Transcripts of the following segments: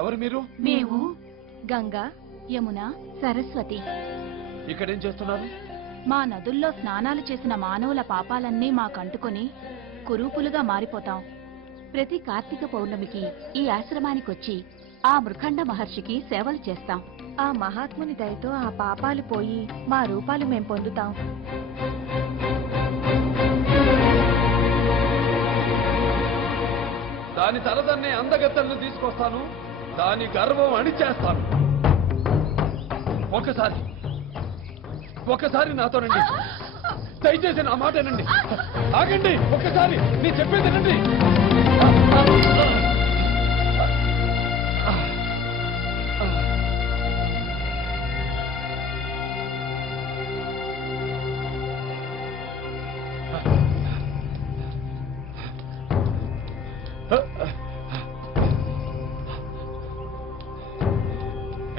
ఎవరు మీరు? మేము గంగా, యమున, సరస్వతి. ఇక్కడేం చేస్తున్నారు? మా నదుల్లో స్నానాలు చేసిన మానవుల పాపాలన్నీ మాకంటుకొని కురూపులుగా మారిపోతాం. ప్రతి కార్తీక పౌర్ణమికి ఈ ఆశ్రమానికొచ్చి ఆ మృఖండ మహర్షికి సేవలు చేస్తాం. ఆ మహాత్ముని దయతో ఆ పాపాలు పోయి మా రూపాలు మేం పొందుతాం. దాని తరదన్నే అందగత్తెలను తీసుకొస్తాను, దాని గర్వం అణిచేస్తాను. ఒకసారి నాతోనండి, దయచేసి నా మాటేనండి. ఆగండి, ఒక్కసారి నీ చెప్పేదేనండి.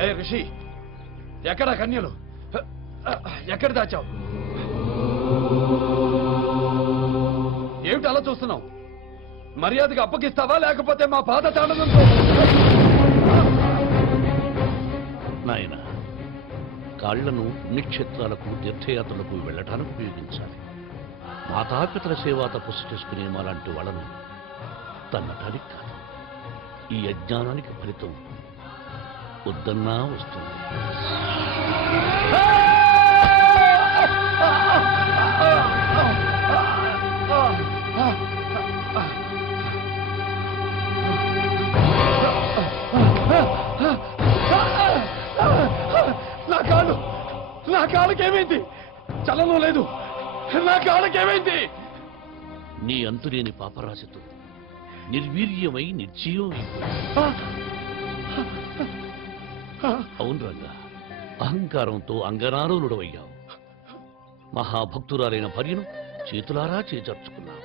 ఏ ఋషి, ఎక్కడా కన్యలు? ఎక్కడ దాచావు? ఏమిటి అలా చూస్తున్నావు? మర్యాదగా అప్పగిస్తావా లేకపోతే మా పాత తాండవంతో? నాయన, కాళ్లను పుణ్యక్షేత్రాలకు తీర్థయాత్రలకు వెళ్ళటానికి ఉపయోగించాలి. మాతాపితల సేవా తపస్సు చేసుకునే మాలాంటి వాళ్ళను తన్నటానికి కాదు. ఈ అజ్ఞానానికి ఫలితం వద్దన్నా వస్తుంది. నా కాళ్ళకేమైంది? చలనం లేదు. నా కాళ్ళకేమైంది? నీ అంతులేని పాపరాశితో నిర్వీర్యమై నిర్జీవం. అవును రంగా, అహంకారంతో అంగనారోలుడవయ్యావు. మహాభక్తురాలైన భార్యను చేతులారా చేజర్చుకున్నావు.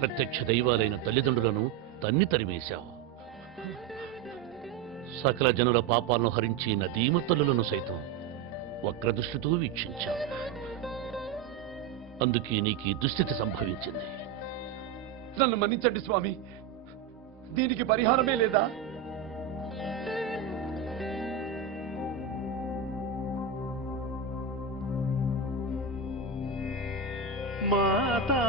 ప్రత్యక్ష దైవాలైన తల్లిదండ్రులను తన్ని తరిమేశావు. సకల జనుల పాపాలను హరించి నదీమతల్లులను సైతం వక్రదృష్టితో వీక్షించావు. అందుకే నీకు ఈ దుస్థితి సంభవించింది. నన్ను మన్నించండి స్వామి, దీనికి పరిహారమే లేదా? మాతా